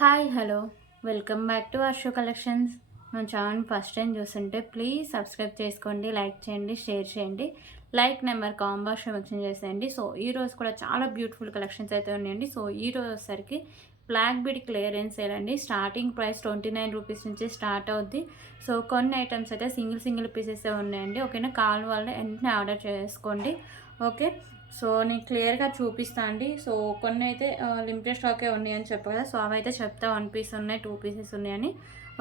Hi hello welcome back to Varsho collections. మన channel first time చూస్తుంటే please subscribe చేసుకోండి, like చేయండి, షేర్ చేయండి. లైక్ నెంబర్ కాంబాక్స్లో మెన్షన్ చేసేయండి. సో ఈరోజు కూడా చాలా బ్యూటిఫుల్ కలెక్షన్స్ అయితే ఉన్నాయండి. సో ఈరోజు వచ్చేసరికి బ్లాక్ బీడ్ క్లియరెన్స్ సేల్ అండి. స్టార్టింగ్ ప్రైస్ 29 రూపీస్ నుంచి స్టార్ట్ అవుద్ది. సో కొన్ని ఐటమ్స్ అయితే సింగిల్ పీసెస్ ఉన్నాయండి. ఓకేనా, కావాలి వాళ్ళు వెంటనే ఆర్డర్ చేసుకోండి. ఓకే, సో నేను క్లియర్గా చూపిస్తాను అండి. సో కొన్ని అయితే లిమిటెడ్ స్టాకే ఉన్నాయని చెప్పాను కదా, సో అవైతే చెప్తా. 1 పీస్ ఉన్నాయి, 2 పీసెస్ ఉన్నాయని.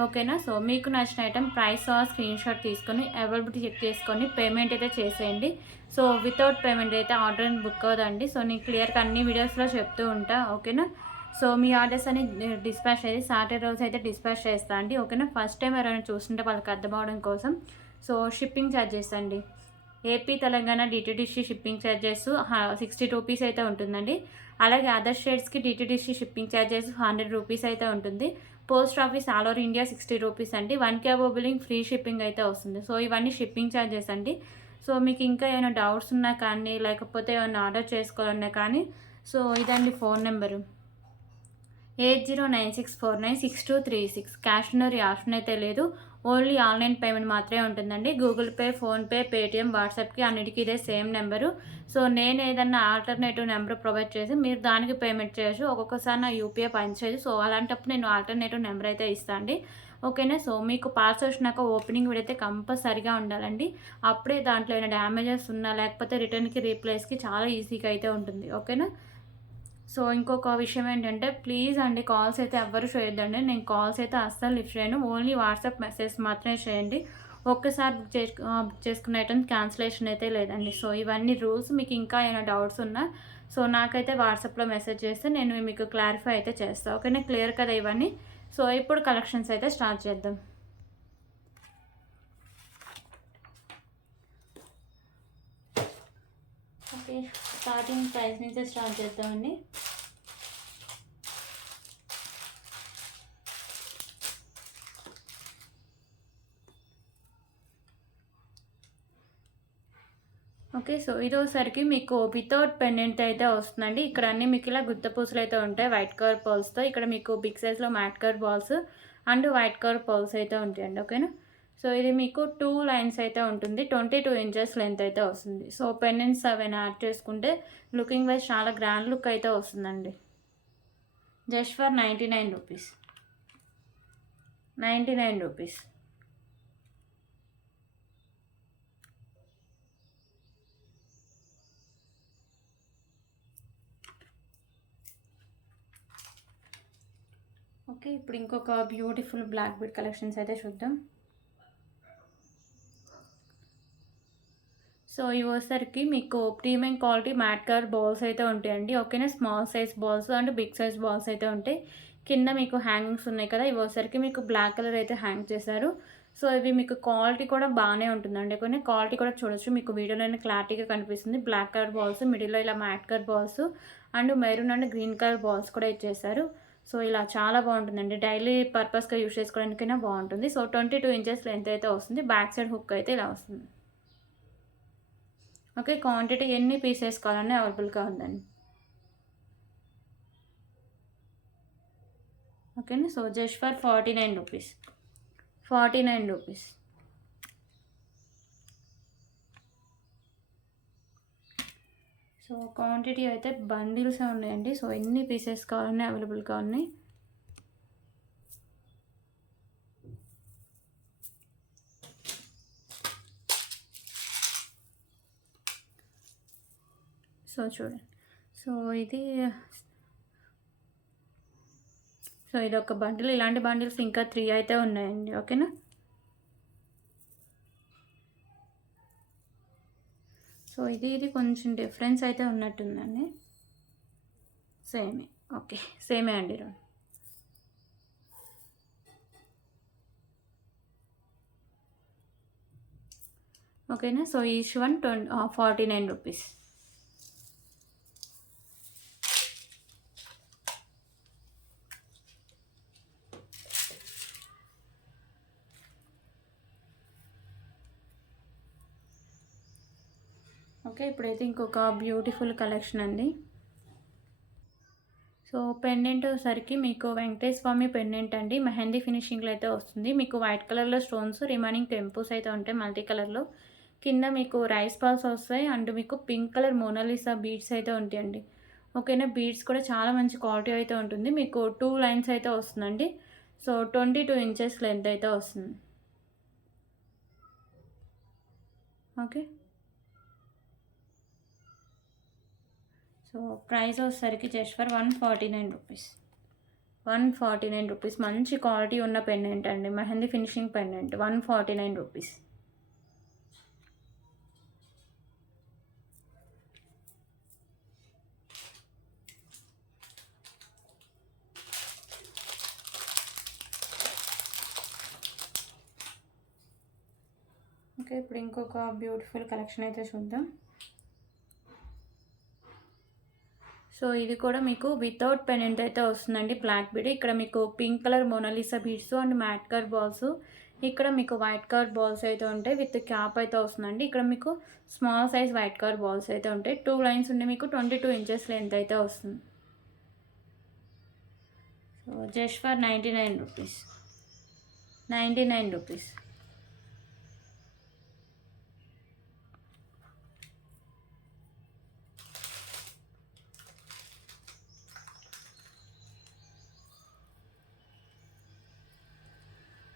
ఓకేనా, సో మీకు నచ్చిన ఐటమ్ ప్రైస్ స్క్రీన్ షాట్ తీసుకొని అవైలబిలిటీ చెక్ చేసుకొని పేమెంట్ అయితే చేసేయండి. సో వితౌట్ పేమెంట్ అయితే ఆర్డర్ బుక్ అవుదండి. సో నేను క్లియర్గా అన్ని వీడియోస్లో చెప్తూ ఉంటా. ఓకేనా, సో మీ ఆర్డర్స్ అని డిస్పాచ్ అయితే సాటర్డే రోజు అయితే డిస్పాచ్ చేస్తా అండి. ఓకేనా, ఫస్ట్ టైం ఎవరైనా చూస్తుంటే వాళ్ళకి అర్థం అవడం కోసం. సో షిప్పింగ్ ఛార్జెస్ అండి, AP Telangana DTDC shipping charges 60 rupees అయితే ఉంటుందండి. అలాగే అదర్ స్టేట్స్కి డిటిడిసి షిప్పింగ్ ఛార్జెస్ 100 రూపీస్ అయితే ఉంటుంది. Post office all over India 60 rupees అండి. 1 క్యాబ్ బిల్లింగ్ ఫ్రీ షిప్పింగ్ అయితే వస్తుంది. సో ఇవన్నీ షిప్పింగ్ ఛార్జెస్ అండి. సో మీకు ఇంకా ఏమైనా డౌట్స్ ఉన్నా కానీ, లేకపోతే ఏమైనా ఆర్డర్ చేసుకోవాలన్నా కానీ, సో ఇదండి phone number 8096496236. Cash delivery option అయితే లేదు. ఓన్లీ ఆన్లైన్ పేమెంట్ మాత్రమే ఉంటుందండి. గూగుల్ పే, ఫోన్పే, పేటిఎం, వాట్సాప్కి అన్నిటికీ ఇదే సేమ్ నెంబరు. సో నేను ఏదన్నా ఆల్టర్నేటివ్ నెంబర్ ప్రొవైడ్ చేసి మీరు దానికి పేమెంట్ చేయొచ్చు. ఒక్కొక్కసారి నా యూపీఐ పనిచేయదు. సో అలాంటప్పుడు నేను ఆల్టర్నేటివ్ నెంబర్ అయితే ఇస్తాను అండి. ఓకేనా, సో మీకు పార్సల్ వచ్చినాక ఓపెనింగ్ వీడియో అయితే కంపల్సరిగా ఉండాలండి. అప్పుడే దాంట్లో ఏమైనా డ్యామేజెస్ ఉన్నా, లేకపోతే రిటర్న్కి రీప్లేస్కి చాలా ఈజీగా అయితే ఉంటుంది. ఓకేనా, సో ఇంకొక విషయం ఏంటంటే ప్లీజ్ అండి, కాల్స్ అయితే ఎవ్వరు చేయొద్దండి. నేను కాల్స్ అయితే అస్సలు లిఫ్ట్ చేయను. ఓన్లీ వాట్సాప్ మెసేజ్ మాత్రమే చేయండి. ఒక్కసారి బుక్ చేసుకున్న ఐటమ్ క్యాన్సిలేషన్ అయితే లేదండి. సో ఇవన్నీ రూల్స్. మీకు ఇంకా ఏమైనా డౌట్స్ ఉన్నా సో నాకైతే వాట్సాప్లో మెసేజ్ చేస్తే నేను మీకు క్లారిఫై అయితే చేస్తాను. ఓకేనా, క్లియర్ కదా ఇవన్నీ. సో ఇప్పుడు కలెక్షన్స్ అయితే స్టార్ట్ చేద్దాం. ఓకే, స్టార్టింగ్ ప్రైస్ నుంచే స్టార్ట్ చేద్దామండి. ఓకే, సో ఇదోసరికి మీకు వితౌట్ పెండెంట్ అయితే వస్తుందండి. ఇక్కడ అన్నీ మీకు ఇలా గుత్త పూసలు అయితే ఉంటాయి వైట్ కలర్ పర్ల్స్తో. ఇక్కడ మీకు బిగ్ సైజ్లో mat colour balls and white colour pearls అయితే ఉంటాయండి. ఓకేనా, సో ఇది మీకు 2 లైన్స్ అయితే ఉంటుంది. 22 ఇంచెస్ లెంత్ అయితే వస్తుంది. సో పెండెంట్స్ అవైనా యాడ్ చేసుకుంటే లుకింగ్ వైజ్ చాలా గ్రాండ్ లుక్ అయితే వస్తుందండి. Just for 99 rupees. 99 rupees. Okay, ఇప్పుడు ఇంకొక బ్యూటిఫుల్ బ్లాక్ బీడ్ కలెక్షన్స్ అయితే చూద్దాం. సో ఇవి వచ్చేసరికి మీకు premium quality matte colour balls అయితే ఉంటాయండి. ఓకేనా, small size balls and big size balls అయితే ఉంటాయి. కింద మీకు హ్యాంగింగ్స్ ఉన్నాయి కదా, ఇవి వచ్చేసరికి మీకు బ్లాక్ కలర్ అయితే హ్యాంగ్ చేశారు. సో ఇవి మీకు క్వాలిటీ కూడా బాగానే ఉంటుందండి. కొన్ని క్వాలిటీ కూడా చూడొచ్చు, మీకు వీడియోలోనే క్లారిటీగా కనిపిస్తుంది. బ్లాక్ కలర్ బాల్స్, మిడిల్లో ఇలా mat colour balls and maroon and green colour balls కూడా ఇచ్చేసారు. సో ఇలా చాలా బాగుంటుందండి. డైలీ పర్పస్గా యూస్ చేసుకోవడానికైనా బాగుంటుంది. సో 22 ఇంచెస్ లెంత్ అయితే వస్తుంది. బ్యాక్ సైడ్ హుక్ అయితే ఇలా వస్తుంది. ఓకే, క్వాంటిటీ ఎన్ని పీసెస్ కావాలన్నా అవైలబుల్గా ఉందండి. ఓకేనా, so just for 49 rupees. 49 rupees. So quantity అయితే బండిల్సే ఉన్నాయండి. సో ఎన్ని పీసెస్ కావాలన్నా అవైలబుల్గా ఉన్నాయి. సో చూడండి, సో ఇది ఒక బండిల్. ఇలాంటి బండిల్స్ ఇంకా 3 అయితే ఉన్నాయండి. ఓకేనా, సో ఇది కొంచెం డిఫరెన్స్ అయితే ఉన్నట్టుందండి. సేమే. ఓకే, సేమే అండి. ఓకేనా, so each one 49 rupees. Okay, ఇప్పుడైతే ఇంకొక బ్యూటిఫుల్ కలెక్షన్ అండి. సో పెండెంట్ వచ్చేసరికి మీకు వెంకటేశ్వర స్వామి పెండెంట్ అండి. మెహందీ ఫినిషింగ్‌లో అయితే వస్తుంది. మీకు వైట్ కలర్‌లో స్టోన్స్, రిమైనింగ్ టెంపుల్స్ అయితే ఉంటాయి మల్టీ కలర్‌లో. కింద మీకు రైస్ బాల్స్ వస్తాయి. అండ్ మీకు పింక్ కలర్ మోనాలిసా బీడ్స్ అయితే ఉంటాయండి. ఓకేనా. బీడ్స్ కూడా చాలా మంచి క్వాలిటీ అయితే ఉంటుంది. మీకు 2 లైన్స్ అయితే వస్తుందండి. సో, 22 ఇంచెస్ లెంత్ అయితే వస్తుంది. ఓకే. సో, ప్రైస్ వచ్చేసరికి జస్ట్ ఫర్ 149 రూపీస్. 149 రూపీస్. మంచి క్వాలిటీ ఉన్న పెండెంట్ అండి. Mehndi finishing pendant 149 rupees. Okay. ఇప్పుడు ఇంకొక బ్యూటిఫుల్ కలెక్షన్ అయితే చూద్దాం. సో, ఇది కూడా మీకు వితౌట్ పెండెంట్ అయితే వస్తుందండి. Black bead. ఇక్కడ మీకు pink colour Mona Lisa beads and matte colour balls. ఇక్కడ మీకు వైట్ కలర్ బాల్స్ అయితే ఉంటాయి. విత్ క్యాప్ అయితే వస్తుందండి. ఇక్కడ మీకు small size white colour balls అయితే ఉంటాయి. 2 లైన్స్ ఉండి మీకు 22 ఇంచెస్ లెంత్ అయితే వస్తుంది. So, just for 99 rupees. 99 rupees.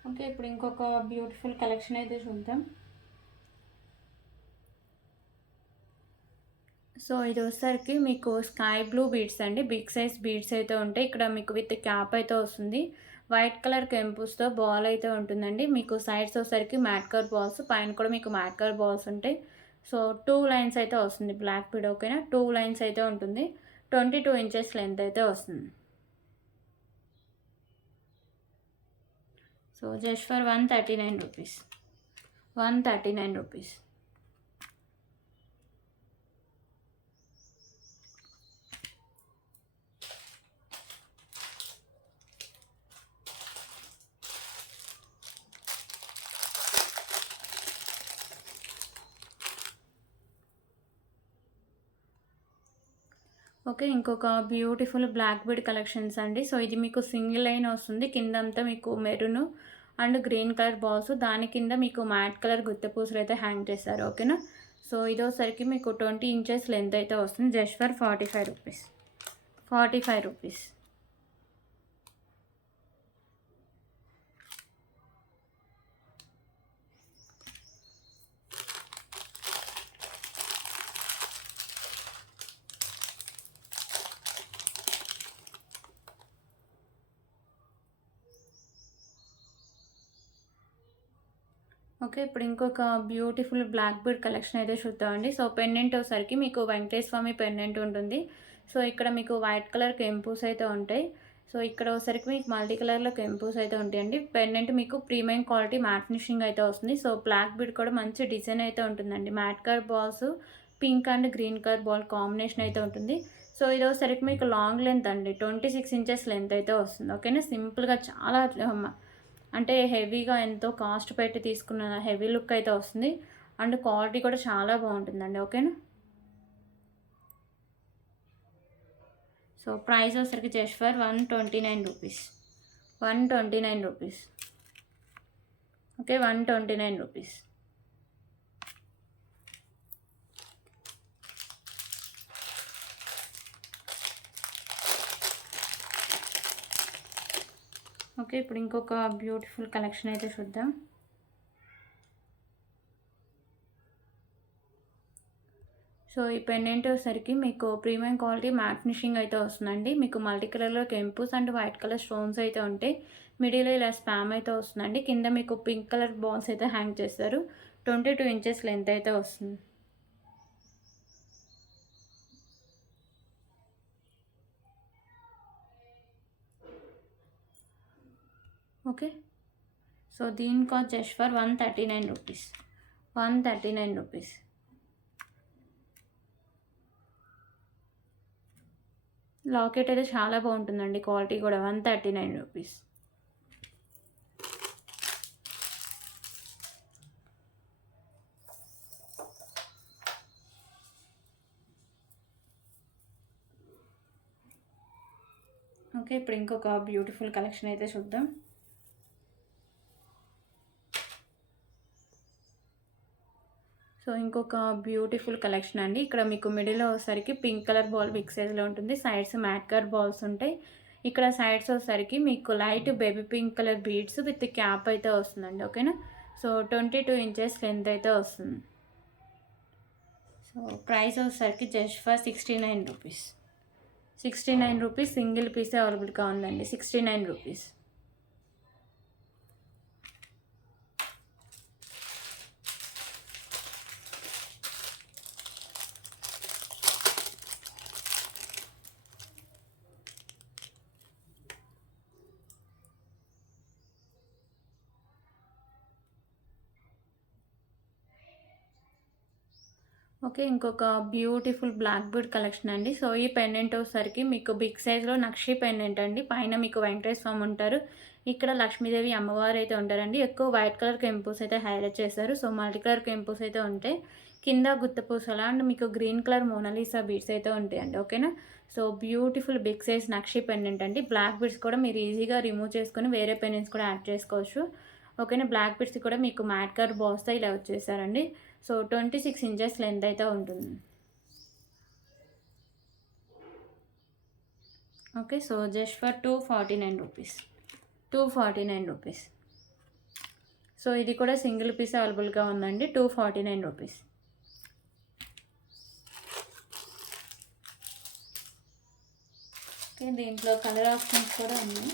Okay. ఇప్పుడు ఇంకొక బ్యూటిఫుల్ కలెక్షన్ అయితే చూద్దాం. సో, ఇది వచ్చేసరికి మీకు స్కై బ్లూ బీడ్స్ అండి. బిగ్ సైజ్ బీడ్స్ అయితే ఉంటాయి. ఇక్కడ మీకు విత్ క్యాప్ అయితే వస్తుంది. వైట్ కలర్ కెంపుస్‌తో బాల్ అయితే ఉంటుందండి. మీకు సైడ్స్ వచ్చేసరికి మ్యాట్ కలర్ బాల్స్, పైన కూడా మీకు మ్యాట్ కలర్ బాల్స్ ఉంటాయి. సో, 2 లైన్స్ అయితే వస్తుంది బ్లాక్ బీడ్. ఓకేనా. 2 లైన్స్ అయితే ఉంటుంది. 22 ఇంచెస్ లెంత్ అయితే వస్తుంది. So, just for 139 rupees. 139 rupees. Okay. ఇంకొక బ్యూటిఫుల్ బ్లాక్ బీడ్ కలెక్షన్స్ అండి. సో, ఇది మీకు సింగిల్ లైన్ వస్తుంది. కిందంతా మీకు maroon and green colour balls. దాని కింద మీకు మ్యాట్ కలర్ గుత్త పూసలు అయితే హ్యాంగ్ చేస్తారు. ఓకేనా. సో, ఇదోసరికి మీకు 20 ఇంచెస్ లెంత్ అయితే వస్తుంది. Just for 45 rupees. 45 rupees. Okay. ఇప్పుడు ఇంకొక బ్యూటిఫుల్ బ్లాక్ బీడ్ కలెక్షన్ అయితే చూద్దామండి. సో, పెండెంట్ వచ్చేసరికి మీకు వెంకటేశ్వర స్వామి పెండెంట్ ఉంటుంది. సో, ఇక్కడ మీకు వైట్ కలర్ కెంపుస్ అయితే ఉంటాయి. సో, ఇక్కడ వచ్చేసరికి మీకు మల్టీ కలర్‌లో కెంపుస్ అయితే ఉంటాయండి. పెండెంట్ మీకు ప్రీమియం క్వాలిటీ మ్యాట్ ఫినిషింగ్ అయితే వస్తుంది. సో, బ్లాక్ బీడ్ కూడా మంచి డిజైన్ అయితే ఉంటుందండి. Mat colour balls, pink and green colour ball combination అయితే ఉంటుంది. సో, ఇది వచ్చేసరికి మీకు లాంగ్ లెంత్ అండి. 26 ఇంచెస్ లెంత్ అయితే వస్తుంది. ఓకేనా. సింపుల్‌గా చాలా అంటే హెవీగా ఎంతో కాస్ట్ పెట్టి తీసుకున్న హెవీ లుక్ అయితే వస్తుంది. అండ్ క్వాలిటీ కూడా చాలా బాగుంటుందండి. ఓకేనా. సో, ప్రైస్ వచ్చేసరికి just for 129 rupees. 129 rupees. Okay. 129 rupees. Okay. ఇప్పుడు ఇంకొక బ్యూటిఫుల్ కలెక్షన్ అయితే చూద్దాం. సో, ఈ పెండెంట్ వచ్చేసరికి మీకు ప్రీమియం క్వాలిటీ మ్యాట్ ఫినిషింగ్ అయితే వస్తుందండి. మీకు మల్టీ కలర్‌లో కెంపుస్ అండ్ వైట్ కలర్ స్టోన్స్ అయితే ఉంటాయి. మిడిల్‌లో ఇలా స్పామ్ అయితే వస్తుందండి. కింద మీకు పింక్ కలర్ బాల్స్ అయితే హ్యాంగ్ చేస్తారు. 22 ఇంచెస్ లెంత్ అయితే వస్తుంది. ఓకే. సో, దీని cost just for 139 rupees. 139 rupees. Locket అయితే చాలా బాగుంటుందండి. క్వాలిటీ కూడా 139 రూపీస్. ఓకే, ఇప్పుడు ఇంకొక బ్యూటిఫుల్ కలెక్షన్ అయితే చూద్దాం. సో ఇంకొక బ్యూటిఫుల్ కలెక్షన్ అండి. ఇక్కడ మీకు మిడిల్లో వచ్చేసరికి పింక్ కలర్ బాల్ బిగ్ సైజ్లో ఉంటుంది. సైడ్స్ మ్యాట్ కలర్ బాల్స్ ఉంటాయి. ఇక్కడ సైడ్స్ వచ్చేసరికి మీకు light baby pink colour beads with cap అయితే వస్తుందండి. ఓకేనా, సో 22 ఇంచెస్ లెంత్ అయితే వస్తుంది. సో ప్రైస్ వచ్చేసరికి just for 69 rupees. 69 rupees single పీసే అవైలబుల్గా ఉందండి. 69 రూపీస్. ఓకే, ఇంకొక బ్యూటిఫుల్ బ్లాక్ బీడ్ కలెక్షన్ అండి. సో ఈ పెండెంట్ వచ్చేసరికి మీకు బిగ్ సైజ్లో నక్షి పెండెంట్ అండి. పైన మీకు వెంకటేశ్వర స్వామి ఉంటారు. ఇక్కడ లక్ష్మీదేవి అమ్మవారు అయితే ఉంటారండి. ఎక్కువ వైట్ కలర్ కెంపుస్ అయితే హైలైట్ చేశారు. సో మల్టీ కలర్ కెంపుస్ అయితే ఉంటాయి. కింద గుత్తపూసల అండ్ మీకు గ్రీన్ కలర్ మోనాలిసా బీడ్స్ అయితే ఉంటాయండి. ఓకేనా, సో బ్యూటిఫుల్ బిగ్ సైజ్ నక్షి పెండెంట్ అండి. బ్లాక్ బీడ్స్ కూడా మీరు ఈజీగా రిమూవ్ చేసుకొని వేరే పెండెంట్స్ కూడా యాడ్ చేసుకోవచ్చు. ఓకేనా, బ్లాక్ బీడ్స్ కూడా మీకు మ్యాట్ కలర్ బాల్స్తో ఇలా వచ్చేసారండి. సో 26 ఇంచెస్ లెంత్ అయితే ఉంటుంది. Okay, so just for 249 rupees. 249 rupees. So ఇది కూడా సింగిల్ పీస్ అవైలబుల్గా ఉందండి. 249 రూపీస్. ఓకే, దీంట్లో కలర్ ఆప్షన్స్ కూడా ఉన్నాయి.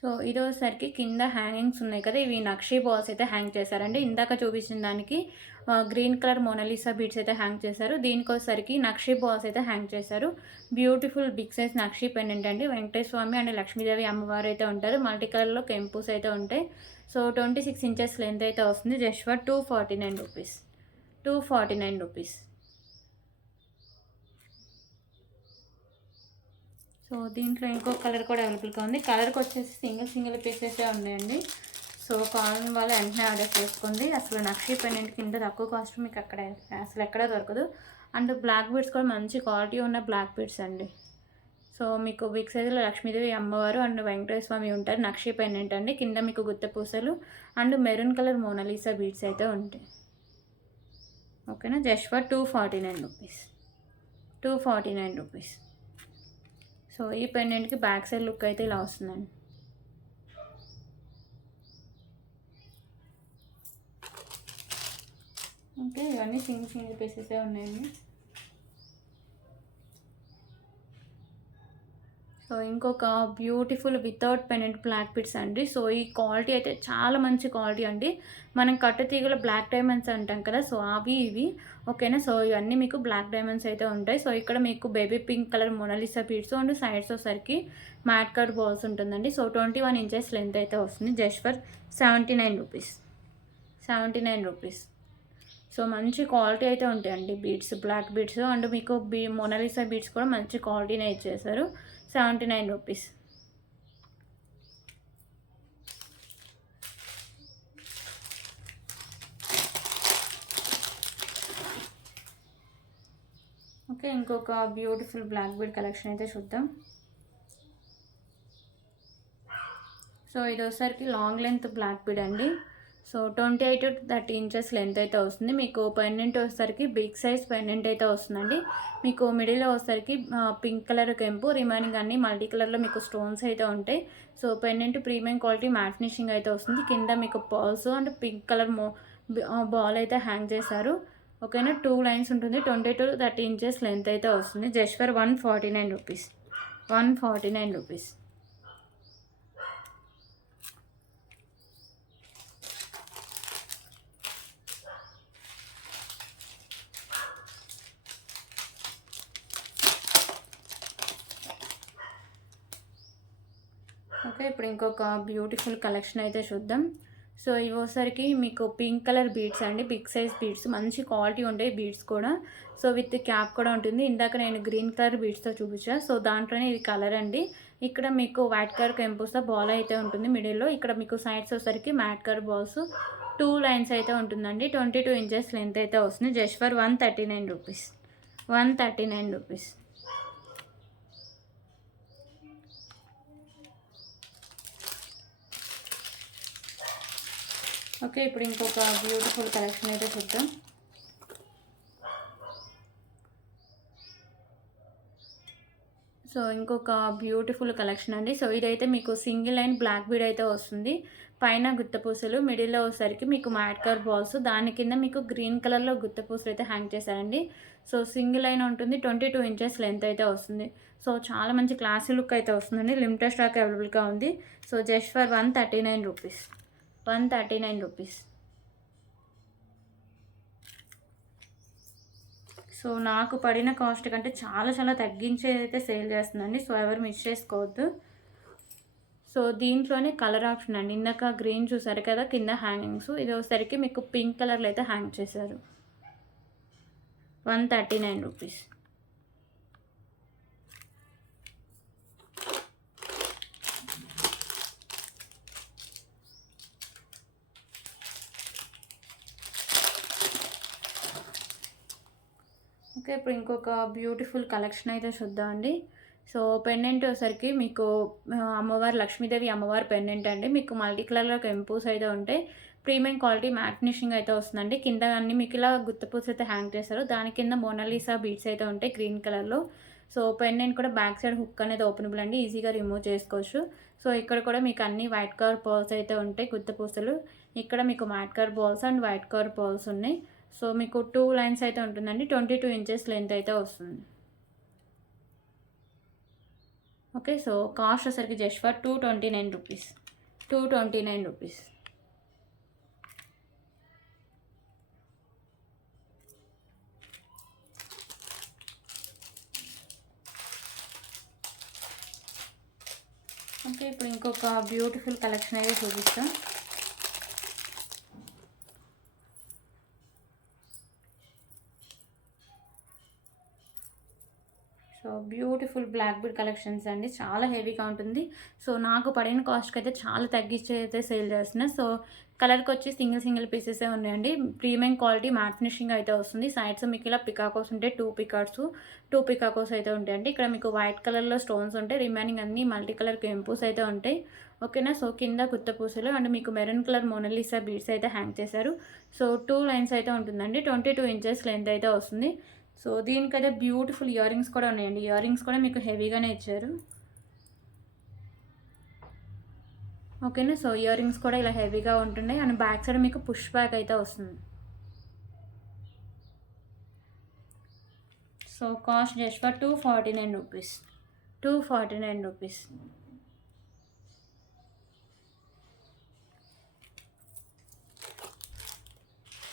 సో ఇది వచ్చేసరికి కింద హ్యాంగింగ్స్ ఉన్నాయి కదా, ఇవి నక్షి బాల్స్ అయితే హ్యాంగ్ చేశారండి. ఇందాక చూపించిన దానికి గ్రీన్ కలర్ మోనాలిసా బీడ్స్ అయితే హ్యాంగ్ చేశారు. దీనికి వచ్చేసరికి నక్షి బాల్స్ అయితే హ్యాంగ్ చేశారు. బ్యూటిఫుల్ బిగ్ సైజ్ నక్షి పెండెంట్ అండి. వెంకటేశ్వర స్వామి అండ్ లక్ష్మీదేవి అమ్మవారు అయితే ఉంటారు. మల్టీ కలర్లో కెంపుస్ అయితే ఉంటాయి. సో 26 ఇంచెస్ లెంత్ అయితే వస్తుంది. Just for 249 rupees. 249 rupees. So దీంట్లో ఇంకో కలర్ కూడా అవైలబుల్గా ఉంది. కలర్కి వచ్చేసి సింగిల్ పీసెసే ఉన్నాయండి. సో కావాలని వాళ్ళు వెంటనే ఆర్డర్ చేసుకోండి. అసలు నక్షి పెండెంట్ కింద తక్కువ కాస్ట్ మీకు అక్కడ అసలు ఎక్కడ దొరకదు. అండ్ బ్లాక్ బీడ్స్ కూడా మంచి క్వాలిటీ ఉన్న బ్లాక్ బీడ్స్ అండి. సో మీకు బిగ్ సైజులో లక్ష్మీదేవి అమ్మవారు అండ్ వెంకటేశ్వర స్వామి ఉంటారు. నక్షి పెండెంట్ అండి. కింద మీకు గుత్త పూసలు and maroon colour Mona Lisa beads అయితే ఉంటాయి. ఓకేనా, just for 249 rupees. 249 rupees. So ఈ పెండెంట్కి బ్యాక్ సైడ్ లుక్ అయితే ఇలా వస్తుందండి. ఓకే, ఇవన్నీ సింగిల్ పీసెసే ఉన్నాయండి. సో ఇంకొక beautiful without pendant black beads అండి. సో ఈ క్వాలిటీ అయితే చాలా మంచి క్వాలిటీ అండి. మనం కట్టు తీగలో బ్లాక్ డైమండ్స్ అంటాం కదా, సో అవి ఇవి. ఓకేనా, సో ఇవన్నీ మీకు బ్లాక్ డైమండ్స్ అయితే ఉంటాయి. సో ఇక్కడ మీకు baby pink colour Mona Lisa beads and sides వచ్చేసరికి మ్యాట్ కలర్ బాల్స్ ఉంటుందండి. సో 21 ఇంచెస్ లెంత్ అయితే వస్తుంది. Just for 79 rupees. 79 rupees. So మంచి క్వాలిటీ అయితే ఉంటాయండి బీడ్స్, బ్లాక్ బీడ్స్ అండ్ మీకు మోనాలిసా బీడ్స్ కూడా మంచి క్వాలిటీనే ఇచ్చేసారు. 79 రూపీస్. ఓకే, ఇంకొక బ్యూటిఫుల్ బ్లాక్ బీడ్ కలెక్షన్ అయితే చూద్దాం. సో ఇది వచ్చేసరికి లాంగ్ లెంత్ బ్లాక్ బీడ్ అండి. సో 28 to 30 ఇంచెస్ లెంత్ అయితే వస్తుంది. మీకు పెండెంట్ వచ్చేసరికి బిగ్ సైజ్ పెండెంట్ అయితే వస్తుందండి. మీకు మిడిల్లో వచ్చేసరికి పింక్ కలర్ కెంపు, రిమైనింగ్ అన్ని మల్టీ కలర్లో మీకు స్టోన్స్ అయితే ఉంటాయి. So pendant premium quality matte finishing అయితే వస్తుంది. కింద మీకు pearls and pink colour ball అయితే హ్యాంగ్ చేశారు. ఓకేనా, 2 లైన్స్ ఉంటుంది. 20 to 30 ఇంచెస్ లెంత్ అయితే వస్తుంది. Just for 149 rupees. 149 rupees. Okay, ఇప్పుడు ఇంకొక బ్యూటిఫుల్ కలెక్షన్ అయితే చూద్దాం. సో ఇవి వచ్చేసరికి మీకు పింక్ కలర్ బీడ్స్ అండి. బిగ్ సైజ్ బీడ్స్, మంచి క్వాలిటీ ఉంటాయి బీడ్స్ కూడా. సో విత్ క్యాప్ కూడా ఉంటుంది. ఇందాక నేను గ్రీన్ కలర్ బీడ్స్తో చూపించాను. సో దాంట్లోనే ఇది కలర్ అండి. ఇక్కడ మీకు వైట్ కలర్ కెంపుస్తో బాల్ అయితే ఉంటుంది మిడిల్లో. ఇక్కడ మీకు సైడ్స్ వచ్చేసరికి మ్యాట్ కలర్ బాల్స్ 2 లైన్స్ అయితే ఉంటుందండి. 22 ఇంచెస్ లెంత్ అయితే వస్తుంది. Just for 139 rupees. 139 rupees. Okay. ఇప్పుడు ఇంకొక బ్యూటిఫుల్ కలెక్షన్ అయితే చూద్దాం. సో ఇంకొక బ్యూటిఫుల్ కలెక్షన్ అండి. సో ఇదైతే మీకు సింగిల్ లైన్ బ్లాక్ బీడ్ అయితే వస్తుంది. పైన గుత్తపూసలు, మిడిల్‌లో వచ్చేసరికి మీకు మ్యాట్ కలర్ బాల్స్, దాని కింద మీకు గ్రీన్ కలర్‌లో గుత్తపూసలు అయితే హ్యాంగ్ చేశారండి. సో సింగిల్ లైన్ ఉంటుంది. 22 ఇంచెస్ లెంత్ అయితే వస్తుంది. సో చాలా మంచి క్లాసీ లుక్ అయితే వస్తుందండి. లిమిటెడ్ స్టాక్ అవైలబుల్‌గా ఉంది. So just for 139 rupees. 139 rupees. So నాకు పడిన కాస్ట్ కంటే చాలా చాలా తగ్గించి అయితే సేల్ చేస్తుందండి. సో ఎవరు మిస్ చేసుకోవద్దు. సో దీంట్లోనే కలర్ ఆప్షన్ అండి. ఇందాక గ్రీన్ చూసారు కదా కింద హ్యాంగింగ్స్. ఇది వచ్చేసరికి మీకు పింక్ కలర్లో అయితే హ్యాంగ్ చేశారు. 139 రూపీస్. ఓకే. ఇప్పుడు ఇంకొక బ్యూటిఫుల్ కలెక్షన్ అయితే చూద్దామండి. సో పెండెంట్ వచ్చేసరికి మీకు అమ్మవారు లక్ష్మీదేవి అమ్మవారి పెండెంట్ అండి. మీకు మల్టీ కలర్‌లో కెంపుస్ అయితే ఉంటాయి. ప్రీమియం క్వాలిటీ మ్యాట్ ఫినిషింగ్ అయితే వస్తుందండి. కింద అన్ని మీకు ఇలా గుత్తపూస అయితే హ్యాంగ్ చేస్తారు. దాని కింద మోనాలిసా బీడ్స్ అయితే ఉంటాయి గ్రీన్ కలర్‌లో. సో పెండెంట్ కూడా బ్యాక్ సైడ్ హుక్ అనేది ఓపెనబుల్ అండి. ఈజీగా రిమూవ్ చేసుకోవచ్చు. సో ఇక్కడ కూడా మీకు అన్ని వైట్ కలర్ పర్ల్స్ అయితే ఉంటాయి గుత్తపూసలు. ఇక్కడ మీకు mat colour balls and white colour pearls ఉన్నాయి. సో మీకు 2 లైన్స్ అయితే ఉంటుందండి. 22 ఇంచెస్ లెంత్ అయితే వస్తుంది. ఓకే. సో కాస్ట్ వచ్చేసరికి just for 229 rupees. 229 rupees. Okay. ఇప్పుడు ఇంకొక బ్యూటిఫుల్ కలెక్షన్ అయితే చూపిస్తాం. So beautiful black bead collections అండి. చాలా హెవీగా ఉంటుంది. సో నాకు పడిన కాస్ట్కి అయితే చాలా తగ్గించి అయితే సేల్ చేస్తున్నా. సో కలర్కి వచ్చి సింగిల్ పీసెసే ఉన్నాయండి. ప్రీమియం క్వాలిటీ మ్యాట్ ఫినిషింగ్ అయితే వస్తుంది. సైడ్స్ మీకు ఇలా పికాకోస్ ఉంటాయి. 2 పికాకోస్ అయితే ఉంటాయండి. ఇక్కడ మీకు వైట్ కలర్లో స్టోన్స్ ఉంటాయి. రిమైనింగ్ అన్ని మల్టీ కలర్ కెంపుస్ అయితే ఉంటాయి. ఓకేనా. సో కింద గుత్తపూసలు అండ్ మీకు మెరూన్ కలర్ మోనాలిసా బీడ్స్ అయితే హ్యాంగ్ చేశారు. సో 2 లైన్స్ అయితే ఉంటుందండి. 22 ఇంచెస్ లెంత్ అయితే వస్తుంది. సో దీనికైతే బ్యూటిఫుల్ ఇయర్ రింగ్స్ కూడా ఉన్నాయండి. ఇయర్ రింగ్స్ కూడా మీకు హెవీగానే ఇచ్చారు. ఓకేనా. సో ఇయర్ రింగ్స్ కూడా ఇలా హెవీగా ఉంటున్నాయి అండ్ బ్యాక్ సైడ్ మీకు పుష్ బ్యాక్ అయితే వస్తుంది. So cost just for 249 rupees. 249 rupees.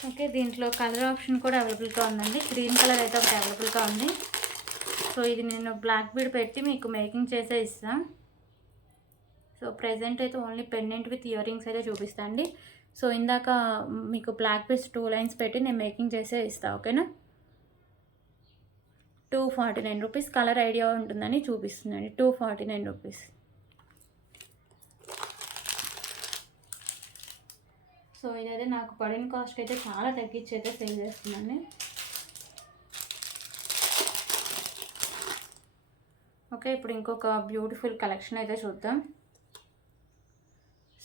Okay. దీంట్లో కలర్ ఆప్షన్ కూడా అవైలబుల్గా ఉందండి. గ్రీన్ కలర్ అయితే ఒకటి అవైలబుల్గా ఉంది. సో ఇది నేను బ్లాక్ బీడ్ పెట్టి మీకు మేకింగ్ చేసే ఇస్తాను. సో ప్రెజెంట్ అయితే only pendant with ear rings అయితే చూపిస్తాను అండి. సో ఇందాక మీకు బ్లాక్ బీడ్స్ 2 లైన్స్ పెట్టి నేను మేకింగ్ చేసే ఇస్తాను. ఓకేనా. 249 రూపీస్. కలర్ ఐడియా ఉంటుందని చూపిస్తుందండి. 249 రూపీస్. సో ఇదైతే నాకు పడిన కాస్ట్ అయితే చాలా తగ్గించి అయితే సేల్ చేస్తున్నాను. ఓకే. ఇప్పుడు ఇంకొక బ్యూటిఫుల్ కలెక్షన్ అయితే చూద్దాం.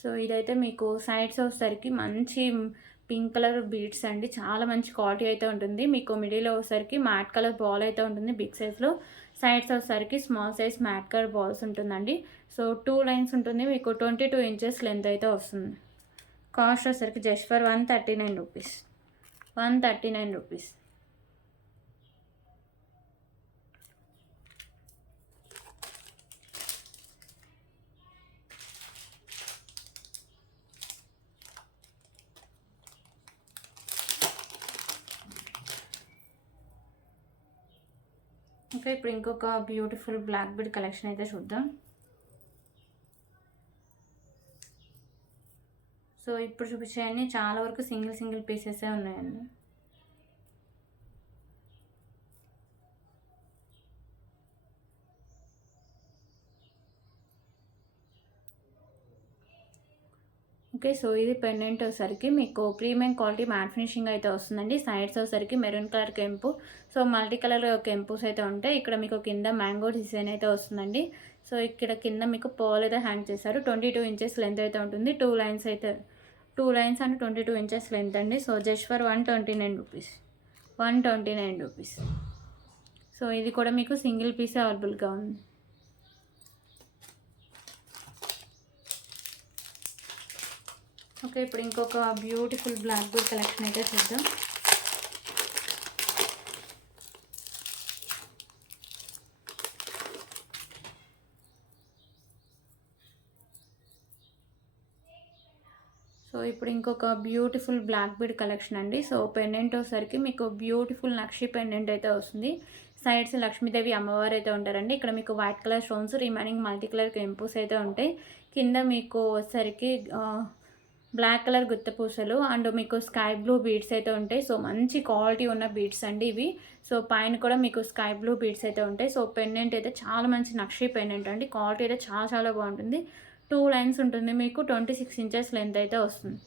సో ఇదైతే మీకు సైడ్స్ వచ్చేసరికి మంచి పింక్ కలర్ బీడ్స్ అండి. చాలా మంచి క్వాలిటీ అయితే ఉంటుంది. మీకు మిడిల్లో వచ్చేసరికి మ్యాట్ కలర్ బాల్ అయితే ఉంటుంది బిగ్ సైజ్లో. సైడ్స్ వచ్చేసరికి small size mat colour balls ఉంటుందండి. సో 2 లైన్స్ ఉంటుంది. మీకు 22 ఇంచెస్ లెంత్ అయితే వస్తుంది. కాస్ట్ వచ్చేసరికి just for 139 rupees. 139 rupees. Okay. ఇప్పుడు ఇంకొక బ్యూటిఫుల్ బ్లాక్ బీడ్ కలెక్షన్ అయితే చూద్దాం. సో ఇప్పుడు చూపించేవన్నీ చాలా వరకు సింగిల్ పీసెసే ఉన్నాయండి. ఓకే. సో ఇది పెండెంట్ వచ్చేసరికి మీకు ప్రీమియం క్వాలిటీ మ్యాట్ ఫినిషింగ్ అయితే వస్తుందండి. సైడ్స్ వచ్చేసరికి మెరూన్ కలర్ కెంపు, సో మల్టీ కలర్ కెంపుస్ అయితే ఉంటాయి. ఇక్కడ మీకు కింద మ్యాంగో డిజైన్ అయితే వస్తుందండి. సో ఇక్కడ కింద మీకు పర్ల్ అయితే హ్యాంగ్ చేశారు. 22 ఇంచెస్ లెంత్ అయితే ఉంటుంది. 2 లైన్స్ అయితే 2 లైన్స్ అండ్ 22 ఇంచెస్ లెంత్ అండి. So just for 129 rupees. 129 rupees. So ఇది కూడా మీకు సింగిల్ పీసే అవైలబుల్గా ఉంది. ఓకే. ఇప్పుడు ఇంకొక బ్యూటిఫుల్ బ్లాక్ బోర్డ్ కలెక్షన్ అయితే చూద్దాం. సో ఇప్పుడు ఇంకొక బ్యూటిఫుల్ బ్లాక్ బీడ్ కలెక్షన్ అండి. సో పెండెంట్ వచ్చేసరికి మీకు బ్యూటిఫుల్ నక్షి పెండెంట్ అయితే వస్తుంది. సైడ్స్ లక్ష్మీదేవి అమ్మవారు అయితే ఉంటారండి. ఇక్కడ మీకు white colour stones, remaining multi colour కెంపుస్ అయితే ఉంటాయి. కింద మీకు వచ్చేసరికి బ్లాక్ కలర్ గుత్త పూసలు అండ్ మీకు స్కై బ్లూ బీడ్స్ అయితే ఉంటాయి. సో మంచి క్వాలిటీ ఉన్న బీడ్స్ అండి ఇవి. సో పైన కూడా మీకు స్కై బ్లూ బీడ్స్ అయితే ఉంటాయి. సో పెండెంట్ అయితే చాలా మంచి నక్షి పెండెంట్ అండి. క్వాలిటీ అయితే చాలా బాగుంటుంది. 2 లైన్స్ ఉంటుంది. మీకు 26 ఇంచెస్ లెంత్ అయితే వస్తుంది.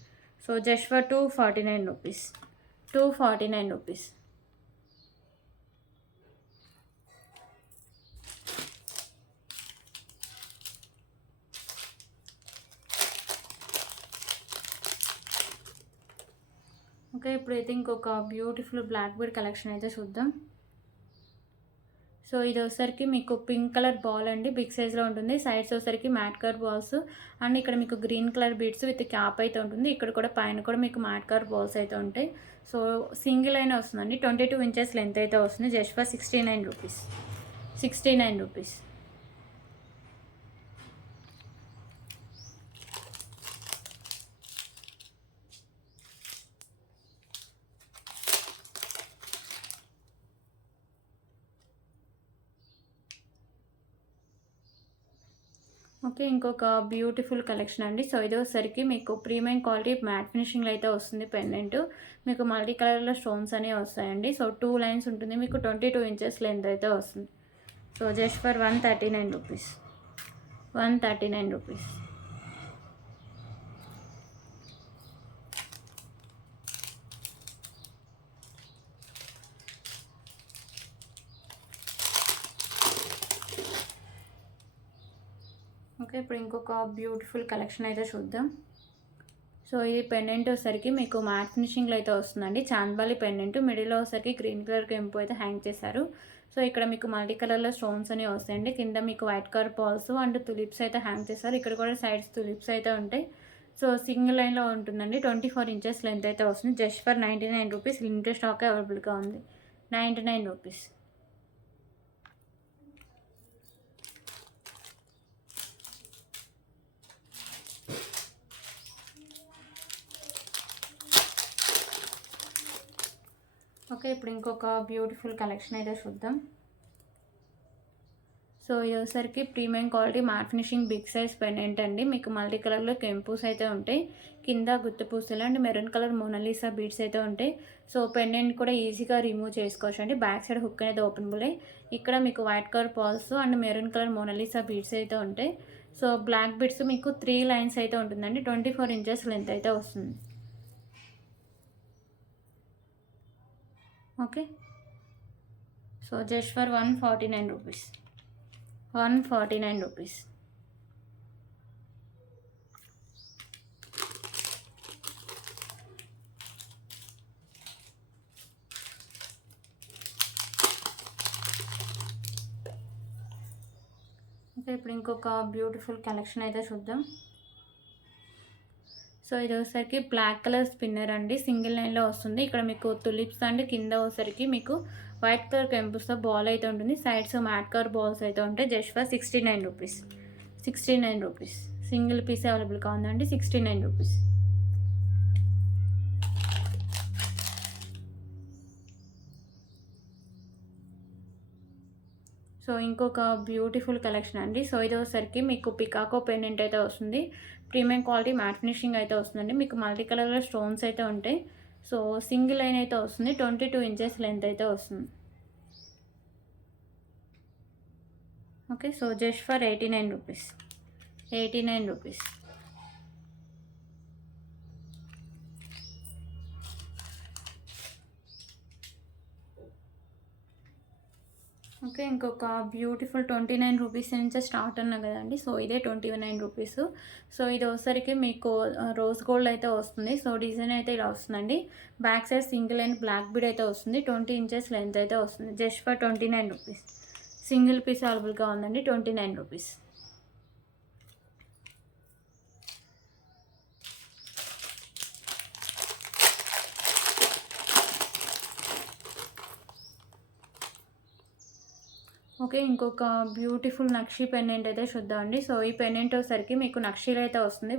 So just for 249 rupees. 249 rupees. Okay. ఇప్పుడైతే ఇంకొక బ్యూటిఫుల్ బ్లాక్ బీడ్ కలెక్షన్ అయితే చూద్దాం. సో ఇది వచ్చేసరికి మీకు పింక్ కలర్ బాల్ అండి. బిగ్ సైజ్లో ఉంటుంది. సైడ్స్ వచ్చేసరికి మ్యాట్ కలర్ బాల్స్ అండ్ ఇక్కడ మీకు green colour beads with cap అయితే ఉంటుంది. ఇక్కడ కూడా పైన కూడా మీకు మ్యాట్ కలర్ బాల్స్ అయితే ఉంటాయి. సో సింగిల్ అయినా వస్తుందండి. 22 ఇంచెస్ లెంత్ అయితే వస్తుంది. Just for 69 rupees. 69 rupees. Okay. ఇంకొక బ్యూటిఫుల్ కలెక్షన్ అండి. సో ఇది వచ్చేసరికి మీకు ప్రీమియం క్వాలిటీ మ్యాట్ ఫినిషింగ్లో అయితే వస్తుంది పెండెంట్. మీకు మల్టీ కలర్లో స్టోన్స్ అనేవి వస్తాయండి. సో 2 లైన్స్ ఉంటుంది. మీకు 22 ఇంచెస్ లెంత్ అయితే వస్తుంది. So just for 139 rupees. 139 rupees. Okay. ఇప్పుడు ఇంకొక బ్యూటిఫుల్ కలెక్షన్ అయితే చూద్దాం. సో ఇది పెండెంట్ వచ్చేసరికి మీకు మ్యాట్ ఫినిషింగ్లో అయితే వస్తుందండి. చాంద్బాలి పెండెంట్ మిడిల్లో వచ్చేసరికి గ్రీన్ కలర్ కెంపు అయితే హ్యాంగ్ చేశారు. సో ఇక్కడ మీకు మల్టీ కలర్లో స్టోన్స్ అనేవి వస్తాయండి. కింద మీకు white colour pearls and tulips అయితే హ్యాంగ్ చేశారు. ఇక్కడ కూడా సైడ్స్ తులిప్స్ అయితే ఉంటాయి. సో సింగిల్ లైన్లో ఉంటుందండి. 24 ఇంచెస్ లెంత్ అయితే వస్తుంది. Just for 99 rupees. Limited stock అవైలబుల్గా ఉంది. 99 రూపీస్. ఓకే. ఇప్పుడు ఇంకొక బ్యూటిఫుల్ కలెక్షన్ అయితే చూద్దాం. సో ఇది వచ్చేసరికి premium quality matte finishing big size pendant అండి. మీకు మల్టీ కలర్లో కెంపూస్ అయితే ఉంటాయి. కింద గుత్త పూసలు and maroon colour Mona Lisa beads అయితే ఉంటాయి. సో పెండెంట్ కూడా ఈజీగా రిమూవ్ చేసుకోవచ్చు అండి. బ్యాక్ సైడ్ హుక్ అనేది ఓపెనబుల్ అయ్యి ఇక్కడ మీకు white colour pearls and maroon colour Mona Lisa beads అయితే ఉంటాయి. సో బ్లాక్ బీడ్స్ మీకు 3 లైన్స్ అయితే ఉంటుందండి. 24 ఇంచెస్ లెంత్ అయితే వస్తుంది. Okay. So just for 149 rupees. 149 rupees. Okay. ఇప్పుడు ఇంకొక బ్యూటిఫుల్ కలెక్షన్ అయితే చూద్దాం. సో ఇది వచ్చేసరికి బ్లాక్ కలర్ స్పిన్నర్ అండి. సింగిల్ లైన్లో వస్తుంది. ఇక్కడ మీకు తులిప్స్ అండి. కింద వచ్చేసరికి మీకు వైట్ కలర్ కెంపుస్తో బాల్ అయితే ఉంటుంది. సైడ్స్ మ్యాట్ కలర్ బాల్స్ అయితే ఉంటాయి. Just for 69 rupees. 69 rupees. Single piece అవైలబుల్గా ఉందండి. 69 రూపీస్. సో ఇంకొక బ్యూటిఫుల్ కలెక్షన్ అండి. సో ఇది వచ్చేసరికి మీకు పికాకో పెండెంట్ అయితే వస్తుంది. ప్రీమియం క్వాలిటీ మ్యాట్ ఫినిషింగ్ అయితే వస్తుందండి. మీకు మల్టీ కలర్లో స్టోన్స్ అయితే ఉంటాయి. సో సింగిల్ లైన్ అయితే వస్తుంది. 22 ఇంచెస్ లెంత్ అయితే వస్తుంది. Okay. So just for 89 rupees. 89 rupees. Okay. ఇంకొక బ్యూటిఫుల్ 29 రూపీస్ నుంచే స్టార్ట్ అన్నా కదండీ! సో, ఇదే 29 రూపీస్. సో, ఇది వచ్చేసరికి మీకు రోజ్ గోల్డ్ అయితే వస్తుంది. సో, డిజైన్ అయితే ఇలా వస్తుందండి. Back side single and black bead అయితే వస్తుంది. 20 ఇంచెస్ లెంత్ అయితే వస్తుంది. Just for 29 rupees. Single piece అవైలబుల్‌గా ఉందండి. 29 రూపీస్. ఓకే. ఇంకొక బ్యూటిఫుల్ నక్షి పెండెంట్ అయితే చూద్దామండి. సో, ఈ పెండెంట్ వచ్చేసరికి మీకు నక్షీలో అయితే వస్తుంది.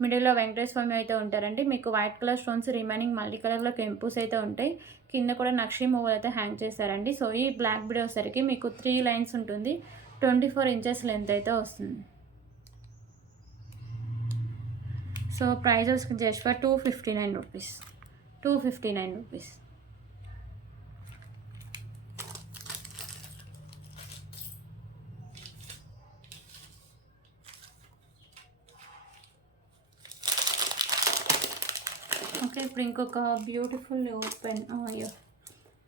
మిడిల్‌లో వెంకటేశ్వర స్వామి అయితే ఉంటారండి. మీకు white colour stones remaining multi కలర్‌లో కెంపుస్ అయితే ఉంటాయి. కింద కూడా నక్షి మువ్వలు అయితే హ్యాంగ్ చేశారండి. సో, ఈ బ్లాక్ బీడ్ వచ్చేసరికి మీకు 3 లైన్స్ ఉంటుంది. 24 ఇంచెస్ లెంత్ అయితే వస్తుంది. సో, ప్రైస్ వచ్చి just for 259 rupees. 259 rupees. Okay. ఇప్పుడు ఇంకొక బ్యూటిఫుల్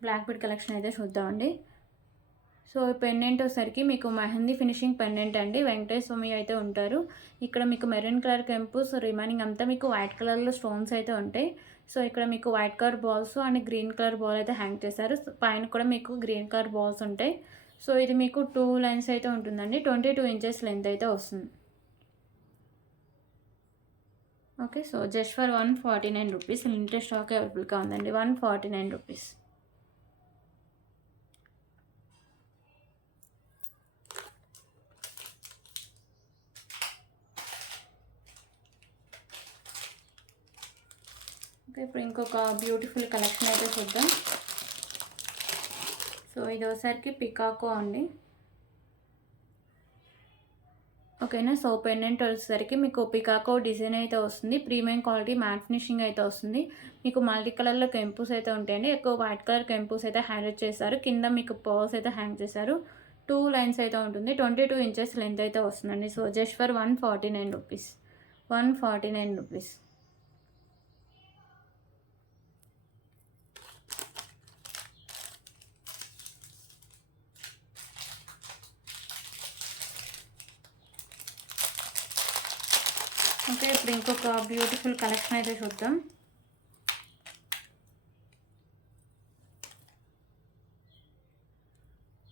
బ్లాక్ బీడ్ కలెక్షన్ అయితే చూద్దామండి. సో, పెండెంట్ వచ్చేసరికి మీకు మెహందీ ఫినిషింగ్ పెండెంట్ అండి. వెంకటేశ్వర స్వామి అయితే ఉంటారు. ఇక్కడ మీకు మెరూన్ కలర్ కెంపు, సో రిమైనింగ్ అంతా మీకు వైట్ కలర్‌లో స్టోన్స్ అయితే ఉంటాయి. సో, ఇక్కడ మీకు white colour balls and green colour ball అయితే హ్యాంగ్ చేశారు. పైన కూడా మీకు గ్రీన్ కలర్ బాల్స్ ఉంటాయి. సో, ఇది మీకు 2 లైన్స్ అయితే ఉంటుందండి. 22 ఇంచెస్ లెంత్ అయితే వస్తుంది. Okay. So, just for 149 rupees. Limited stock అవైలబుల్‌గా ఉందండి. 149 రూపీస్. ఓకే. ఇప్పుడు ఇంకొక బ్యూటిఫుల్ కలెక్షన్ అయితే చూద్దాం. సో, ఇది వచ్చేసరికి పికాకో అండి. ఓకేనా. సో, పెండెంట్ వచ్చేసరికి మీకు పికాకో డిజైన్ అయితే వస్తుంది. ప్రీమియం క్వాలిటీ మ్యాట్ ఫినిషింగ్ అయితే వస్తుంది. మీకు మల్టీ కలర్‌లో కెంపుస్ అయితే ఉంటాయండి. ఎక్కువ వైట్ కలర్ కెంపుస్ అయితే హైలైట్ చేశారు. కింద మీకు పర్ల్స్ అయితే హ్యాంగ్ చేశారు. 2 లైన్స్ అయితే ఉంటుంది. 22 ఇంచెస్ లెంత్ అయితే వస్తుందండి. So, just for 149 rupees. 149 rupees. Okay. ఇప్పుడు ఇంకొక బ్యూటిఫుల్ కలెక్షన్ అయితే చూద్దాం.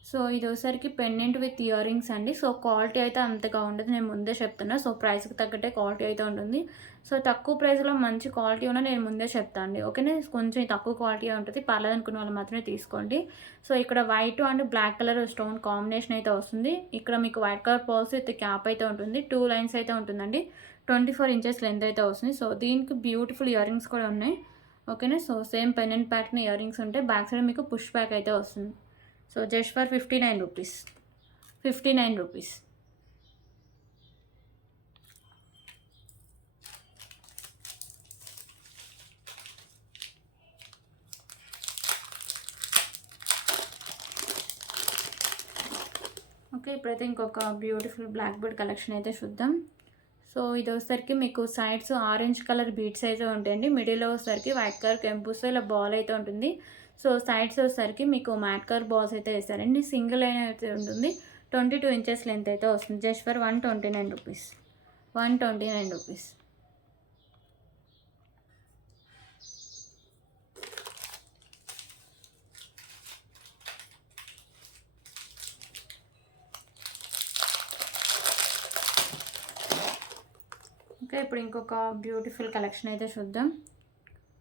సో, ఇది వచ్చేసరికి పెండెంట్ విత్ ఇయర్ రింగ్స్ అండి. సో, క్వాలిటీ అయితే అంతగా ఉండదు. నేను ముందే చెప్తున్నా. సో, ప్రైస్‌కి తగ్గట్టే క్వాలిటీ అయితే ఉంటుంది. సో, తక్కువ ప్రైస్‌లో మంచి క్వాలిటీ ఉన్న నేను ముందే చెప్తా అండి. ఓకేనా. కొంచెం తక్కువ క్వాలిటీ ఉంటది. పర్లేదనుకున్న వాళ్ళు మాత్రమే తీసుకోండి. సో, ఇక్కడ white and black colour stone combination అయితే వస్తుంది. ఇక్కడ మీకు white colour pearls with cap అయితే ఉంటుంది. 2 లైన్స్ అయితే ఉంటుందండి. 24 ఇంచెస్ లెంత్ అయితే వస్తుంది. సో, దీనికి బ్యూటిఫుల్ ఇయర్ రింగ్స్ కూడా ఉన్నాయి. ఓకేనా. So, same pendant pattern ear rings ఉంటాయి. బ్యాక్ సైడ్ మీకు పుష్ బ్యాక్ అయితే వస్తుంది. So, just for 59 rupees. 59 rupees. Okay. ఇప్పుడైతే ఇంకొక బ్యూటిఫుల్ బ్లాక్ బీడ్ కలెక్షన్ అయితే చూద్దాం. సో, ఇది వచ్చేసరికి మీకు సైడ్స్ ఆరెంజ్ కలర్ బీడ్స్ అయితే ఉంటాయండి. మిడిల్‌లో వచ్చేసరికి వైట్ కలర్ కెంపుస్‌తో ఇలా బాల్ అయితే ఉంటుంది. సో, సైడ్స్ వచ్చేసరికి మీకు మ్యాట్ కలర్ బాల్స్ అయితే వేశారండి. సింగిల్ లైన్ అయితే ఉంటుంది. 22 ఇంచెస్ లెంత్ అయితే వస్తుంది. Just for 129 rupees. 129 rupees. Okay. ఇప్పుడు ఇంకొక బ్యూటిఫుల్ కలెక్షన్ అయితే చూద్దాం.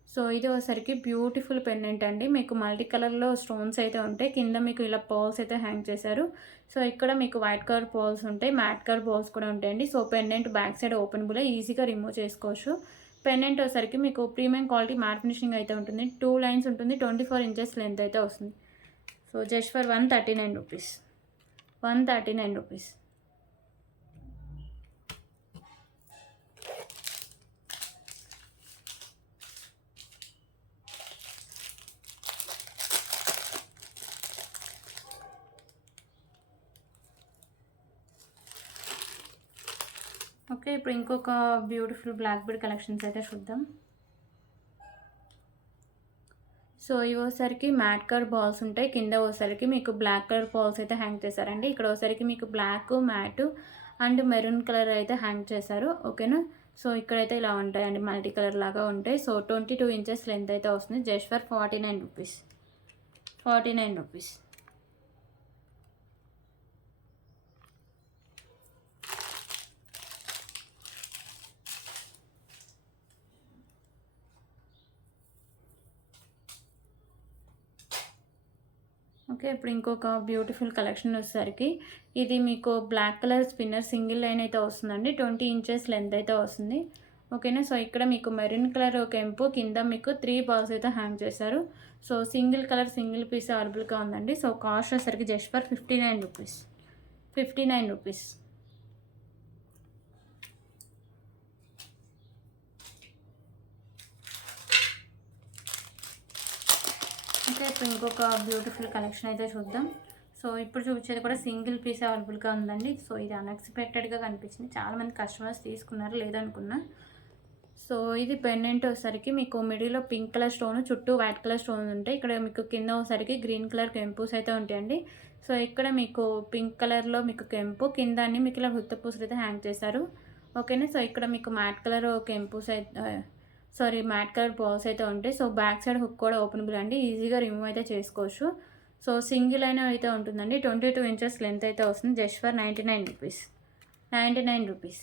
సో, ఇది వచ్చేసరికి బ్యూటిఫుల్ పెండెంట్ అండి. మీకు మల్టీ కలర్‌లో స్టోన్స్ అయితే ఉంటాయి. కింద మీకు ఇలా పర్ల్స్ అయితే హ్యాంగ్ చేశారు. సో, ఇక్కడ మీకు వైట్ కలర్ పర్ల్స్ ఉంటాయి. మ్యాట్ కలర్ బాల్స్ కూడా ఉంటాయండి. సో, పెండెంట్ బ్యాక్ సైడ్ ఓపెనబులే. ఈజీగా రిమూవ్ చేసుకోవచ్చు. పెండెంట్ వచ్చేసరికి మీకు ప్రీమియం క్వాలిటీ మ్యాట్ ఫినిషింగ్ అయితే ఉంటుంది. 2 లైన్స్ ఉంటుంది. 24 ఇంచెస్ లెంత్ అయితే వస్తుంది. So, just for 139 rupees. 139 rupees. Okay. ఇప్పుడు ఇంకొక బ్యూటిఫుల్ బ్లాక్ బీడ్ కలెక్షన్స్ అయితే చూద్దాం. సో ఇవి వచ్చేసరికి మ్యాట్ కలర్ బాల్స్ ఉంటాయి. కింద వచ్చేసరికి మీకు బ్లాక్ కలర్ బాల్స్ అయితే హ్యాంగ్ చేశారండి. ఇక్కడ వచ్చేసరికి మీకు black, matte and maroon colour అయితే హ్యాంగ్ చేశారు. ఓకేనా. సో ఇక్కడైతే ఇలా ఉంటాయండి, మల్టీ కలర్ లాగా ఉంటాయి. సో 22 ఇంచెస్ లెంత్ అయితే వస్తుంది. Just for 49 rupees. 49 rupees. Okay. ఇప్పుడు ఇంకొక బ్యూటిఫుల్ కలెక్షన్ వచ్చేసరికి ఇది మీకు black colour spinner single line అయితే వస్తుందండి. 20 ఇంచెస్ లెంత్ అయితే వస్తుంది. ఓకేనా. సో ఇక్కడ మీకు మెరూన్ కలర్ కెంపు, కింద మీకు 3 బాల్స్ అయితే హ్యాంగ్ చేశారు. So single colour single piece అవైలబుల్గా ఉందండి. సో కాస్ట్ వచ్చేసరికి just for 59 rupees. 59 rupees. Okay. ఇప్పుడు ఇంకొక బ్యూటిఫుల్ కలెక్షన్ అయితే చూద్దాం. సో ఇప్పుడు చూపించేది కూడా సింగిల్ పీస్ అవైలబుల్గా ఉందండి. సో ఇది అన్ఎక్స్పెక్టెడ్గా కనిపించింది, చాలామంది కస్టమర్స్ తీసుకున్నారు, లేదనుకున్నా. సో ఇది పెండెంట్ వచ్చేసరికి మీకు మిడిల్లో పింక్ కలర్ స్టోన్, చుట్టూ వైట్ కలర్ స్టోన్ ఉంటాయి. ఇక్కడ మీకు కింద వచ్చేసరికి గ్రీన్ కలర్ కెంపుస్ అయితే ఉంటాయండి. సో ఇక్కడ మీకు పింక్ కలర్లో మీకు కెంపు, కింద అన్ని మీకు ఇలా గుత్త పూసలు అయితే హ్యాంగ్ చేశారు. ఓకేనా. సో ఇక్కడ మీకు మ్యాట్ కలర్ కెంపుస్ అయితే మ్యాట్ కలర్ బాల్స్ అయితే ఉంటాయి. సో బ్యాక్ సైడ్ హుక్ కూడా ఓపెనబుల్ అండి, ఈజీగా రిమూవ్ అయితే చేసుకోవచ్చు. సో సింగిల్ అయినా అయితే ఉంటుందండి. 22 ఇంచెస్ లెంత్ అయితే వస్తుంది. Just for 99 rupees. 99 rupees.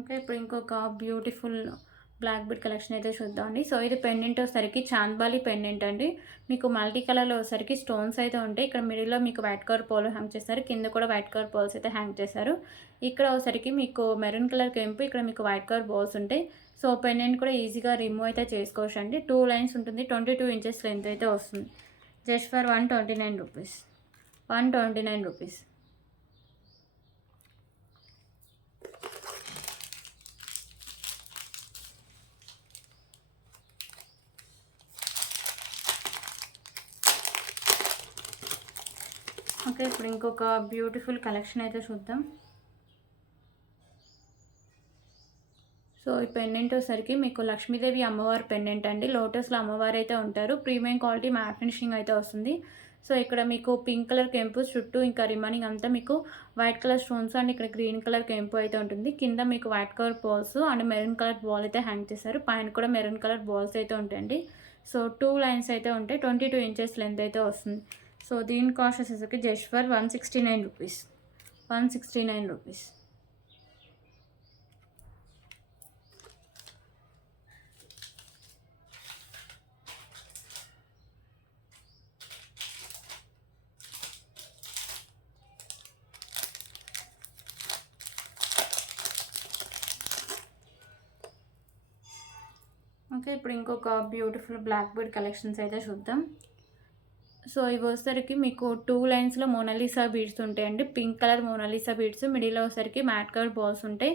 Okay. ఇప్పుడు ఇంకొక బ్యూటిఫుల్ బ్లాక్ బీడ్ కలెక్షన్ అయితే చూద్దామండి. సో ఇది పెండెంట్ వచ్చేసరికి చాంద్బాలి పెండెంట్ అండి. మీకు మల్టీ కలర్లో వచ్చేసరికి స్టోన్స్ అయితే ఉంటాయి. ఇక్కడ మిడిల్లో మీకు వైట్ కలర్ పోల్ హ్యాంగ్ చేస్తారు, కింద కూడా వైట్ కలర్ పోల్స్ అయితే హ్యాంగ్ చేశారు. ఇక్కడ వచ్చేసరికి మీకు మెరూన్ కలర్ కెంపు, ఇక్కడ మీకు వైట్ కలర్ బాల్స్ ఉంటాయి. సో పెండెంట్ కూడా ఈజీగా రిమూవ్ అయితే చేసుకోవచ్చు అండి. 2 లైన్స్ ఉంటుంది. 22 ఇంచెస్ లెంత్ అయితే వస్తుంది. Just for 129 rupees. 129 rupees. Okay. ఇప్పుడు ఇంకొక బ్యూటిఫుల్ కలెక్షన్ అయితే చూద్దాం. సో ఈ పెండెంట్ వచ్చేసరికి మీకు లక్ష్మీదేవి అమ్మవారి పెండెంట్ అండి. లోటస్లో అమ్మవారు అయితే ఉంటారు. ప్రీమియం క్వాలిటీ మ్యాట్ ఫినిషింగ్ అయితే వస్తుంది. సో ఇక్కడ మీకు పింక్ కలర్ కెంపు చుట్టూ, ఇంకా రిమైనింగ్ అంతా మీకు వైట్ కలర్ స్టోన్స్ అండ్ ఇక్కడ గ్రీన్ కలర్ కెంపు అయితే ఉంటుంది. కింద మీకు white colour balls and maroon colour ball అయితే హ్యాంగ్ చేశారు. పైన కూడా మెరూన్ కలర్ బాల్స్ అయితే ఉంటాయండి. సో 2 లైన్స్ అయితే ఉంటాయి. 22 ఇంచెస్ లెంత్ అయితే వస్తుంది. సో దీని కాస్ట్ వచ్చేసరికి just for 169 rupees. 169 rupees. Okay. ఇప్పుడు ఇంకొక బ్యూటిఫుల్ బ్లాక్ బీడ్ కలెక్షన్స్ అయితే చూద్దాం. సో ఇవి వచ్చేసరికి మీకు 2 లైన్స్లో మోనాలిసా బీడ్స్ ఉంటాయండి. పింక్ కలర్ మోనాలిసా బీడ్స్, మిడిల్లో వచ్చేసరికి మ్యాట్ కలర్ బాల్స్ ఉంటాయి.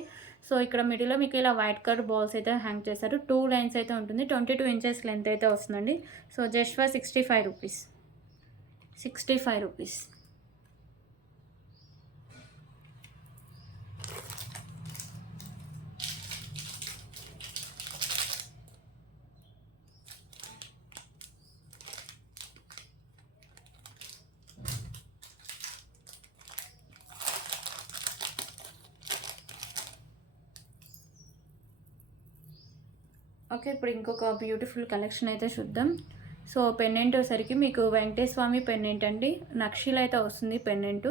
సో ఇక్కడ మిడిల్లో మీకు ఇలా వైట్ కలర్ బాల్స్ అయితే హ్యాంగ్ చేశారు. 2 లైన్స్ అయితే ఉంటుంది. 22 ఇంచెస్ లెంత్ అయితే వస్తుందండి. So just for 65 rupees. 65 rupees. Okay. ఇప్పుడు ఇంకొక బ్యూటిఫుల్ కలెక్షన్ అయితే చూద్దాం. సో పెండెంట్ వచ్చేసరికి మీకు వెంకటేశ్వర స్వామి పెండెంట్ అండి. నక్షీలు అయితే వస్తుంది పెండెంట్.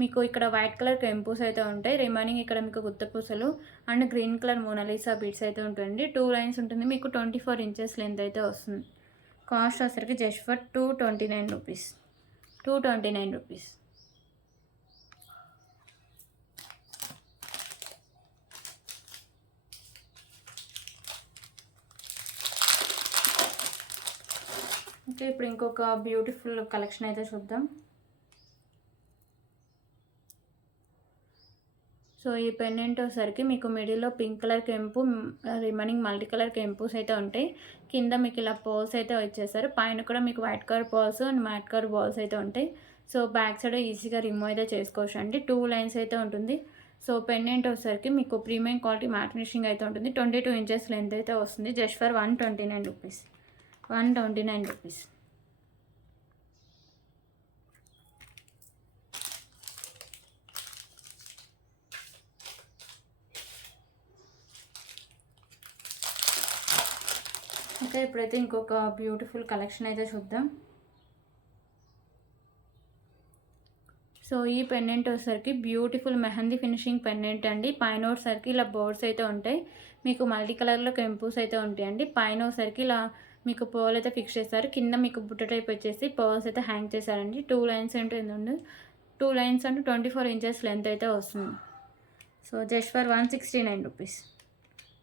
మీకు ఇక్కడ వైట్ కలర్ కెంపూస్ అయితే ఉంటాయి. రిమైనింగ్ ఇక్కడ మీకు గుత్త పూసలు and green colour Mona Lisa beads అయితే ఉంటుంది. 2 లైన్స్ ఉంటుంది. మీకు 24 ఇంచెస్ లెంత్ అయితే వస్తుంది. కాస్ట్ వచ్చేసరికి just for 229 rupees. 229 rupees. Okay. ఇప్పుడు ఇంకొక బ్యూటిఫుల్ కలెక్షన్ అయితే చూద్దాం. సో ఈ పెండెంట్ వచ్చేసరికి మీకు మిడిల్లో పింక్ కలర్ కెంపు, రిమైనింగ్ మల్టీ కలర్ కెంపుస్ అయితే ఉంటాయి. కింద మీకు ఇలా పర్ల్స్ అయితే ఇచ్చేసారు. పైన కూడా మీకు white colour pearls and matte colour balls అయితే ఉంటాయి. సో బ్యాక్ సైడ్ ఈజీగా రిమూవ్ అయితే చేసుకోవచ్చు అండి. 2 లైన్స్ అయితే ఉంటుంది. సో పెండెంట్ వచ్చేసరికి మీకు ప్రీమియం క్వాలిటీ మ్యాట్ ఫినిషింగ్ అయితే ఉంటుంది. 22 ఇంచెస్ లెంత్ అయితే వస్తుంది. Just for 129 rupees. 129 rupees. Okay, ఇప్పుడైతే ఇంకొక బ్యూటిఫుల్ కలెక్షన్ అయితే చూద్దాం. సో ఈ పెండెంట్ వచ్చేసరికి బ్యూటిఫుల్ మెహందీ ఫినిషింగ్ పెండెంట్ అండి. పైన వచ్చేసరికి ఇలా బర్డ్స్ అయితే ఉంటాయి. మీకు మల్టీ కలర్లో కెంపుస్ అయితే ఉంటాయండి. పైన వచ్చేసరికి ఇలా మీకు పర్ల్ అయితే ఫిక్స్ చేస్తారు. కింద మీకు బుట్ట టైప్ వచ్చేసి పర్ల్స్ అయితే హ్యాంగ్ చేశారండి. 2 లైన్స్ అంటే ఏంటండి, 2 లైన్స్ అంటే 24 ఇంచెస్ లెంత్ అయితే వస్తుంది. So just for 169 rupees.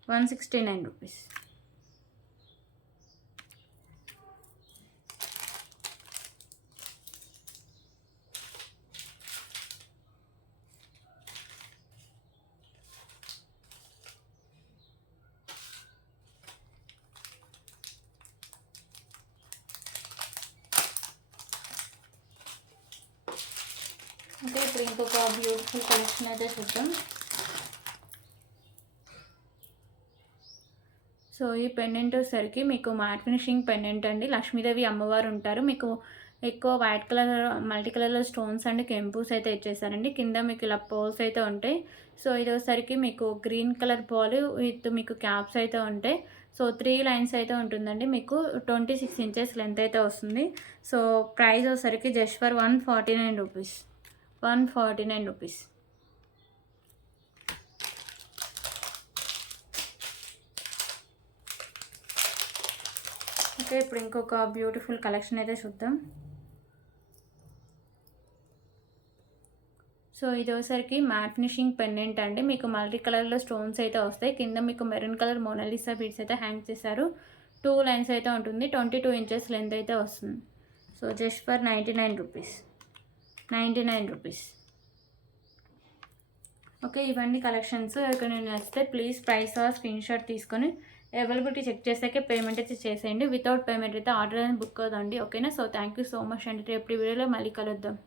169 rupees. Okay, ఇప్పుడు ఇంకొక బ్యూటిఫుల్ కలెక్షన్ అయితే చూద్దాం. సో ఈ పెండెంట్ వచ్చేసరికి మీకు మ్యాట్ ఫినిషింగ్ పెండెంట్ అండి. లక్ష్మీదేవి అమ్మవారు ఉంటారు. మీకు ఎక్కువ వైట్ కలర్ మల్టీ కలర్లో స్టోన్స్ అండ్ కెంపుస్ అయితే ఇచ్చేసారండి. కింద మీకు ఇలా పర్ల్స్ అయితే ఉంటాయి. సో ఇది వచ్చేసరికి మీకు గ్రీన్ కలర్ బాల్ విత్ మీకు క్యాప్స్ అయితే ఉంటాయి. సో 3 లైన్స్ అయితే ఉంటుందండి. మీకు 26 ఇంచెస్ లెంత్ అయితే వస్తుంది. సో ప్రైస్ వచ్చేసరికి just for 149 rupees. 149 rupees. Okay, ఇప్పుడు ఇంకొక బ్యూటిఫుల్ కలెక్షన్ అయితే చూద్దాం. సో ఇది వచ్చేసరికి మ్యాట్ ఫినిషింగ్ పెండెంట్ అండి. మీకు మల్టీ కలర్లో స్టోన్స్ అయితే వస్తాయి. కింద మీకు మెరూన్ కలర్ మోనాలిసా బీడ్స్ అయితే హ్యాంగ్ చేశారు. 2 లైన్స్ అయితే ఉంటుంది. 22 ఇంచెస్ లెంత్ అయితే వస్తుంది. So just for 99 rupees. 99 rupees. Okay, ఇవన్నీ కలెక్షన్స్. ఇక్కడ నేను నచ్చితే ప్లీజ్ ప్రైస్ స్క్రీన్ షాట్ తీసుకొని అవైలబిలిటీ చెక్ చేసాకే పేమెంట్ అయితే చేసేయండి. వితౌట్ పేమెంట్ అయితే ఆర్డర్ అనేది బుక్ అవుతుంది. ఓకేనా? So thank you so much అండి. రేపు వీడియోలో మళ్ళీ కలుద్దాం.